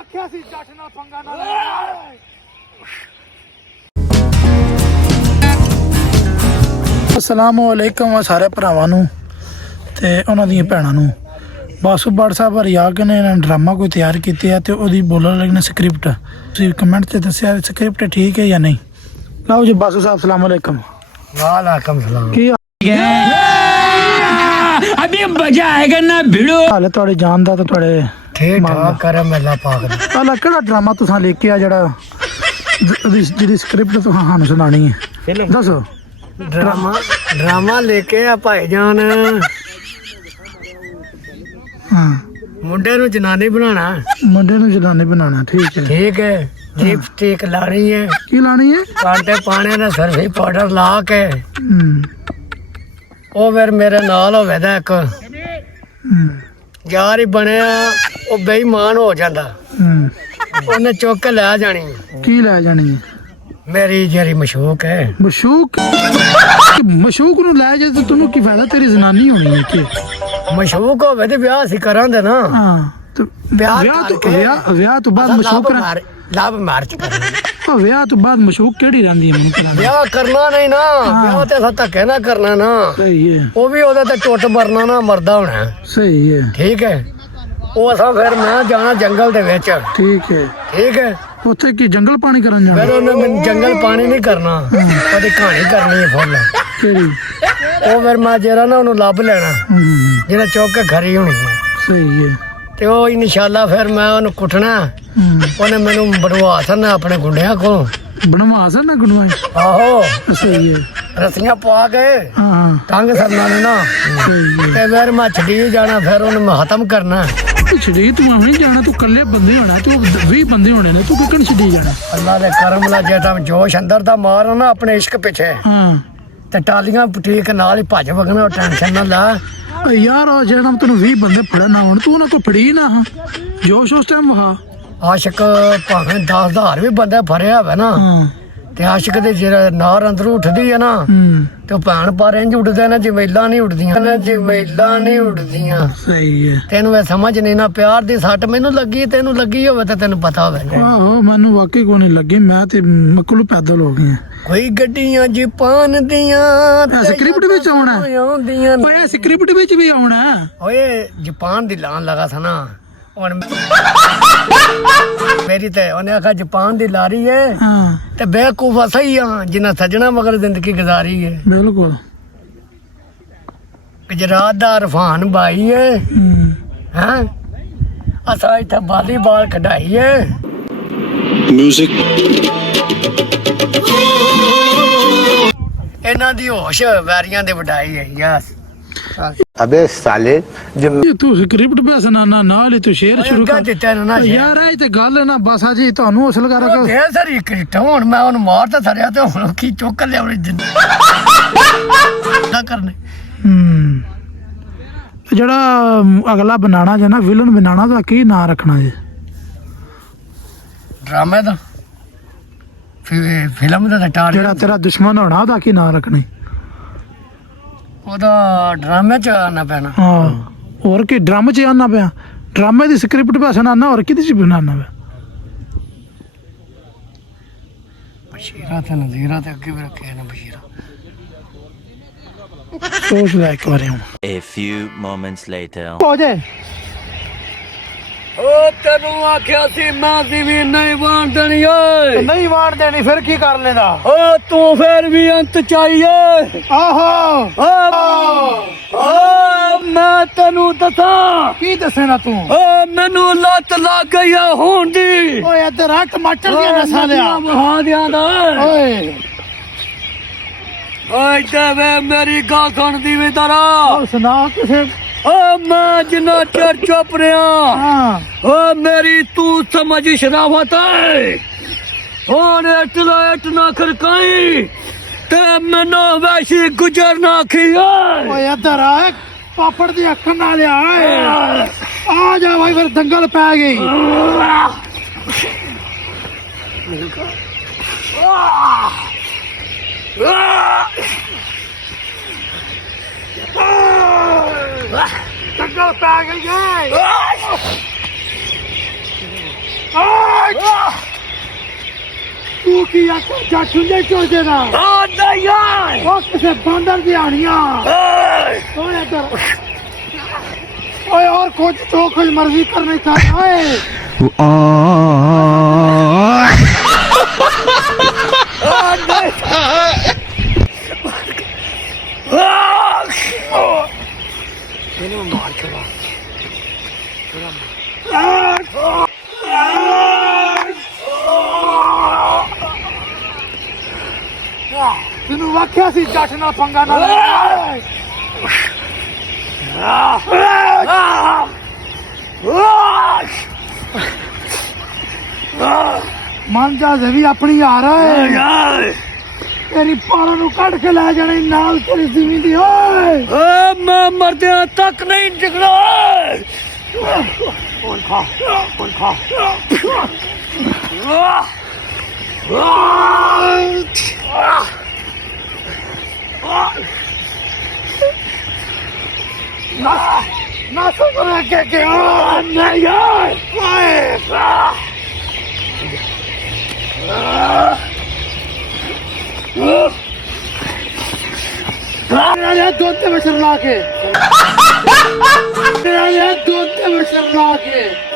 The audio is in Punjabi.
ਆਖਿਆ ਸੀ ਜੱਟ ਨਾਲ ਪੰਗਾ ਨਾ ਲੈ। ਅਸਲਾਮੁ ਅਲੈਕੁਮ ਸਾਰੇ ਭਰਾਵਾਂ ਨੂੰ ਤੇ ਉਹਨਾਂ ਦੀਆਂ ਭੈਣਾਂ ਨੂੰ। ਬਸ ਬੜ ਸਾਹਿਬ ਰਿਆਕ ਨੇ ਡਰਾਮਾ ਕੋਈ ਤਿਆਰ ਕੀਤੇ ਆ ਤੇ ਉਹਦੀ ਬੋਲਣ ਲੱਗਣਾ ਸਕ੍ਰਿਪਟ। ਤੁਸੀਂ ਕਮੈਂਟ 'ਚ ਦੱਸਿਆ ਸਕ੍ਰਿਪਟ ਠੀਕ ਹੈ ਜਾਂ ਨਹੀਂ। ਲਓ ਜੀ ਬਾਸੂ ਸਾਹਿਬ ਸਲਾਮ ਅਲੈਕੁਮ। वालेकुम सलाम। ਕੀ अभी मजा आएगा ना भिड़ो। ਹਾਲ ਹੈ ਤੁਹਾਡੇ ਜਾਨ ਦਾ ਤੇ ਤੁਹਾਡੇ ठीक ठाक करे मेला पाक दा। ਪਹਿਲਾਂ ਕਿਹੜਾ ਡਰਾਮਾ ਤੁਸੀਂ ਲੈ ਕੇ ਆ ਜਿਹੜਾ ਜਿਹਦੀ ਸਕ੍ਰਿਪਟ ਤੁਸੀਂ ਸਾਨੂੰ ਸੁਣਾਣੀ ਹੈ ਦੱਸੋ। ड्रामा लेके आ भाईजान ਹਾਂ मुंडे नु जनानी बनाना। ਮੁੰਡੇ ਨੂੰ ਜਨਾਨੀ ਬਣਾਉਣਾ ਠੀਕ ਹੈ। ठीक है लिपस्टिक लानी है ਕੀ ਲਾਣੀ ਹੈ। कांटे पाने ने सरफी पाउडर ला के ओ फिर मेरे नाल होवेदा एक यार ही बनया ओ बेईमान हो जांदा। ਉਹਨੇ ਚੁੱਕ ਕੇ ਲੈ ਜਾਣੀ ਕੀ ਲੈ ਜਾਣੀ ਹੈ। ਮੇਰੀ ਜਿਹੜੀ ਮਸ਼ੂਕ ਹੈ। ਮਸ਼ੂਕ ਮਸ਼ੂਕ ਨੂੰ ਲੈ ਜੇ ਤੇ ਤੈਨੂੰ ਕੀ ਫਾਇਦਾ ਤੇਰੀ ਜਨਾਨੀ ਹੋਣੀ ਹੈ ਕਿ ਮਸ਼ੂਕ ਹੋਵੇ ਤੇ ਵਿਆਹ ਅਸੀਂ ਕਰਾਂਗੇ ਨਾ। ਹਾਂ ਤੇ ਵਿਆਹ ਵਿਆਹ ਤੋਂ ਬਾਅਦ ਮਸ਼ੂਕ ਲੱਭ ਮਾਰਚ ਕਰਨਾ। ਵਿਆਹ ਤੋਂ ਬਾਅਦ ਮਸ਼ੂਕ ਕਿਹੜੀ ਰਹਿੰਦੀ ਹੈ ਮੈਨੂੰ ਪਤਾ ਨਹੀਂ। ਵਿਆਹ ਕਰਨਾ ਨਹੀਂ ਨਾ ਵਿਆਹ ਤੇ ਅਸਾਂ ਧੱਕੇ ਨਾ ਕਰਨਾ ਨਾ। ਸਹੀ ਹੈ ਉਹ ਵੀ ਉਹਦੇ ਤੇ ਟੁੱਟ ਮਰਨਾ ਨਾ ਮਰਦਾ ਹੋਣਾ। ਸਹੀ ਹੈ ਠੀਕ ਹੈ ਉਹ ਅਸਾਂ ਫਿਰ ਮੈਂ ਜਾਣਾ ਜੰਗਲ ਦੇ ਵਿੱਚ। ਠੀਕ ਹੈ ਠੀਕ ਹੈ ਉੱਥੇ ਕੀ ਜੰਗਲ ਪਾਣੀ ਕਰਨ ਫਿਰ ਜਾਣਾ। ਉਹਨੇ ਮੈਨੂੰ ਜੰਗਲ ਪਾਣੀ ਨਹੀਂ ਕਰਨਾ ਉਹਦੀ ਕਹਾਣੀ ਕਰਨੀ ਹੈ ਫੁੱਲ। ਕਿਹੜੀ ਉਹ ਫਿਰ ਮੈਂ ਜਿਹੜਾ ਨਾ ਉਹਨੂੰ ਲੱਭ ਲੈਣਾ ਜਿਹੜਾ ਚੁੱਕ ਕੇ ਖਰੀ ਹੋਣੀ ਹੈ। ਸਹੀ ਹੈ ਤੇ ਉਹ ਇਨਸ਼ਾਅੱਲਾ ਫਿਰ ਮੈਂ ਉਹਨੂੰ ਕੁੱਟਣਾ। ਉਹਨੇ ਮੈਨੂੰ ਬਣਵਾ ਸਕਣਾ ਆਪਣੇ ਗੁੰਡਿਆਂ ਕੋਲ। ਬਣਵਾ ਨਾ ਗੁਣਵਾਈ। ਆਹੋ ਸਹੀ ਹੈ ਰਸੀਆਂ ਪਵਾ ਕੇ ਹਾਂ ਟੰਗ ਸਰਨਾ ਨੇ ਨਾ। ਸਹੀ ਹੈ। ਤੇ ਫਿਰ ਮੈਂ ਛੱਡੀ ਜਾਣਾ ਫਿਰ ਉਹਨੂੰ ਮੈਂ ਖਤਮ ਕਰਨਾ। ਛੜੀ ਤੂੰ ਐਵੇਂ ਜਾਣਾ ਤੂੰ ਇਕੱਲੇ ਬੰਦੇ ਹੋਣਾ ਤੂੰ 20 ਬੰਦੇ ਹੋਣੇ ਨੇ ਤੂੰ ਕਿੱਕਣ ਛੱਡੀ ਜਾਣਾ। ਅੱਲਾ ਦੇ ਕਰਮ ਨਾਲ ਜਿਹੜਾ ਜੋਸ਼ ਅੰਦਰ ਦਾ ਮਾਰੋ ਨਾ ਆਪਣੇ ਇਸ਼ਕ ਪਿੱਛੇ ਹਾਂ ਤੇ ਟਾਲੀਆਂ ਬੁਟੀਕ ਨਾਲ ਹੀ ਭੱਜ ਵਗਣਾ। ਟੈਨਸ਼ਨ ਨਾ ਲੈ ਯਾਰ ਉਹ ਜਿਹੜਾ ਤੈਨੂੰ 20 ਬੰਦੇ ਫੜਨ ਨਾ ਹੋਣ ਤੂੰ ਉਹਨਾਂ ਕੋਲ ਫੜੀ ਨਾ ਹਾਂ ਜੋਸ਼ ਉਸ ਟਾਈਮ ਵਹਾ। ਆਸ਼ਿਕ ਭਾਵੇਂ 10,000 ਵੀ ਬੰਦਾ ਫੜਿਆ ਹੋਵੇ ਨਾ ਹਾਂ ਤੇ ਆਸ਼ਿਕ ਦੇ ਜਿਹੜਾ ਨਾਰ ਅੰਦਰੋਂ ਉੱਠਦੀ ਹੈ ਨਾ ਤੇ ਉਹ ਭੈਣ ਪਰ ਇੰਜ ਉੱਡਦੇ ਨੇ ਜਮੇਲਾਂ ਨਹੀਂ ਉੱਡਦੀਆਂ। ਜਮੇਲਾਂ ਨਹੀਂ ਉੱਡਦੀਆਂ। ਸਹੀ ਹੈ। ਤੈਨੂੰ ਇਹ ਸਮਝ ਨਹੀਂ ਨਾ ਪਿਆਰ ਦੀ ਸੱਟ ਮੈਨੂੰ ਲੱਗੀ ਤੈਨੂੰ ਲੱਗੀ ਹੋਵੇ ਤਾਂ ਤੈਨੂੰ ਪਤਾ ਹੋਵੇ ਨਾ। ਆਹੋ ਮੈਨੂੰ ਵਾਕਈ ਕੋਈ ਨਹੀਂ ਲੱਗੀ ਮੈਂ ਤੇ ਮਕਲੂ ਪੈਦਲ ਹੋ ਗਈ। ਕੋਈ ਗੱਡੀਆਂ ਜਪਾਨ ਦੀਆਂ ਸਕ੍ਰਿਪਟ ਵਿੱਚ ਆਉਣਾ ਆਉਂਦੀਆਂ ਓਏ ਸਕ੍ਰਿਪਟ ਵਿੱਚ ਵੀ ਆਉਣਾ। ਓਏ ਜਾਪਾਨ ਦੀ ਲਾਣ ਲਗਾ ਥਾ ਨਾ ਹੁਣ ਮੇਰੀ ਤੇ ਉਹਨੇ ਆਖਾ ਜਾਪਾਨ ਦੀ ਲਾਰੀ ਹੈ ਹਾਂ ਤੇ ਬੇਵਕੂਫਾ ਸਹੀ ਆ ਜਿੰਨਾ ਸੱਜਣਾ ਮਗਰ ਜ਼ਿੰਦਗੀ ਗੁਜ਼ਾਰੀ ਹੈ। ਬਿਲਕੁਲ ਗੁਜਰਾਤ ਦਾ ਇਰਫਾਨ ਬਾਈ ਹੈ ਹੈਂ ਅਸਾਂ ਇੱਥੇ ਵਾਲੀਬਾਲ ਖਿਡਾਈ ਹੈ। Music. ਇਹਨਾਂ ਦੀ ਹੋਸ਼ ਵੈਰੀਆਂ ਦੇ ਵਡਾਈ ਹੈ। ਯਸ अबे साले जब ਤੂੰ ਸਕ੍ਰਿਪਟ ਪਿਆ ਸੁਣਾਣਾ ਨਾਲ ਹੀ ਤੂੰ ਸ਼ੇਰ ਸ਼ੁਰੂ ਕਰ ਦਿੱਤਾ ਨਾ ਯਾਰ ਇਹ ਤੇ ਗੱਲ ਨਾ ਬਸ ਆ ਜੀ ਤੁਹਾਨੂੰ ਅਸਲ ਕਰ ਇਹ ਸਰੀ ਕ੍ਰਿਟ ਹੁਣ ਮੈਂ ਉਹਨੂੰ ਮਾਰ ਤਾਂ ਸਰਿਆ ਤੇ ਹੁਣ ਕੀ ਚੁੱਕ ਲਿਆਉਣੀ ਜਿੰਦ ਨਾ ਕਰਨੇ। ਜਿਹੜਾ ਅਗਲਾ ਬਣਾਣਾ ਜੇ ਨਾ ਵਿਲਨ ਬਣਾਣਾ ਦਾ ਕੀ ਨਾਂ ਰੱਖਣਾ ਜੇ ਡਰਾਮੇ ਦਾ ਫਿਲਮ ਦਾ ਟਾਰ ਜਿਹੜਾ ਤੇਰਾ ਦੁਸ਼ਮਣ ਹੋਣਾ ਉਹਦਾ ਕੀ ਨਾਂ ਰੱਖਣਾ। ਉਹਦਾ ਡਰਾਮੇ ਚ ਆਣਾ ਪੈਣਾ। ਹਾਂ ਹੋਰ ਕੀ ਡਰਾਮੇ ਚ ਆਉਣਾ ਪਿਆ ਡਰਾਮੇ ਦੀ ਸਕ੍ਰਿਪਟ ਪਿਆ ਸੁਣਾਣਾ ਹੋਰ ਕਿਹਦੇ ਚ ਬਣਾਉਣਾ ਪਿਆ। ਬਸ਼ੀਰਾ ਤੇ ਨਜ਼ੀਰਾ ਤੇ ਅੱਗੇ ਵੀ ਰੱਖਿਆ ਨਾ ਬਸ਼ੀਰਾ। ਸੋਚ ਲੈ ਇੱਕ ਵਾਰੀ ਹੁਣ A few moments later. ਹੋ ਜੇ ਉਹ ਤੈਨੂੰ ਆਖਿਆ ਸੀ ਮੈਂ ਦੀ ਵੀ ਨਹੀਂ ਵਾਣ ਦੇਣੀ ਓਏ। ਨਹੀਂ ਵਾੜ ਦੇਣੀ ਫਿਰ ਕੀ ਕਰ ਲੈਂਦਾ। ਓ ਤੂੰ ਫੇਰ ਵੀ ਅੰਤ ਚਾਹੀਏ। ਆਹੋ ਮੈਂ ਤੈਨੂੰ ਦੱਸਾਂ ਕੀ ਦੱਸੇਣਾ ਤੂੰ। ਓ ਮੈਨੂੰ ਲੱਤ ਲੱਗ ਗਈ ਆ ਹੁਣ ਦੀ। ਓਏ ਇੱਧਰ ਆ ਟਮਾਟਰ ਦੀਆਂ ਨਸਾਂ ਲਿਆ ਵਹਾ ਦਿਆਂ ਦਾ ਓਏ ਓਏ ਤੇ ਮੇਰੀ ਗੱਲ ਸੁਣਦੀ ਵੀ ਤਰਾ। ਸੁਣਾ ਕਿਸੇ ਓ ਮੈਂ ਜਿੰਨਾ ਚਿਰ ਚੁੱਪ ਰਿਹਾ ਹਾਂ ਓ ਮੇਰੀ ਤੂੰ ਸਮਝ ਸ਼ਰਾਫਤ ਹੈ। ਹੁਣ ਇੱਟ ਨਾ ਖੜਕਾਈ ਤੇ ਮੈਨੂੰ ਵੈਸੀ ਗੁਜ਼ਰ ਨਾ ਖੀਏ। ਓਏ ਇੱਧਰ ਆ ਪਾਪੜ ਦੀ ਅੱਖ ਨਾਲ ਆ ਜਾ ਭਾਈ ਫਿਰ ਦੰਗਲ ਪੈ ਗਈ। दंगल पै गई है। ਤੂੰ ਕੀ ਆਖਿਆ ਜੱਟ ਹੁੰਦੇ ਚੋਜੇ ਦਾ ਆ ਨਹੀਂ ਆਏ ਉਹ ਕਿਸੇ ਬਾਂਦਰ ਦੀ ਆਣੀਆਂ ਓਏ ਇੱਧਰ ਓਏ और कुछ तो कुछ मर्जी करने का है ਤੈਨੂੰ ਵਾਖਿਆ ਸੀ ਜੱਟ ਨਾਲ ਪੰਗਾ ਨਾ ਲੈ ਮਨ ਜਾ ਵੀ ਆਪਣੀ ਹਾਰ ਹੈ ਤੇਰੀ ਪਾਲਾਂ ਨੂੰ ਕੱਢ ਕੇ ਲੈ ਜਾਣੇ ਨਾਲ ਤੇਰੀ ਜ਼ਮੀਨ ਦੀ ਓਏ ਮੈਂ ਮਰਦਿਆਂ ਤੱਕ ਨਹੀਂ ਟਿਕਣਾ ਹੁਣ ਖਾ ਨਾ ਸੁਣ ਕੇ ਨਹੀਂ ਆਏ ਤੇਰੇ ਦੁੱਧ ਤੇ ਬਸ਼ਰ ਲਾ ਕੇ ਤੇਰੇ ਦੁੱਧ ਤੇ ਬਸ਼ਰ ਲਾ ਕੇ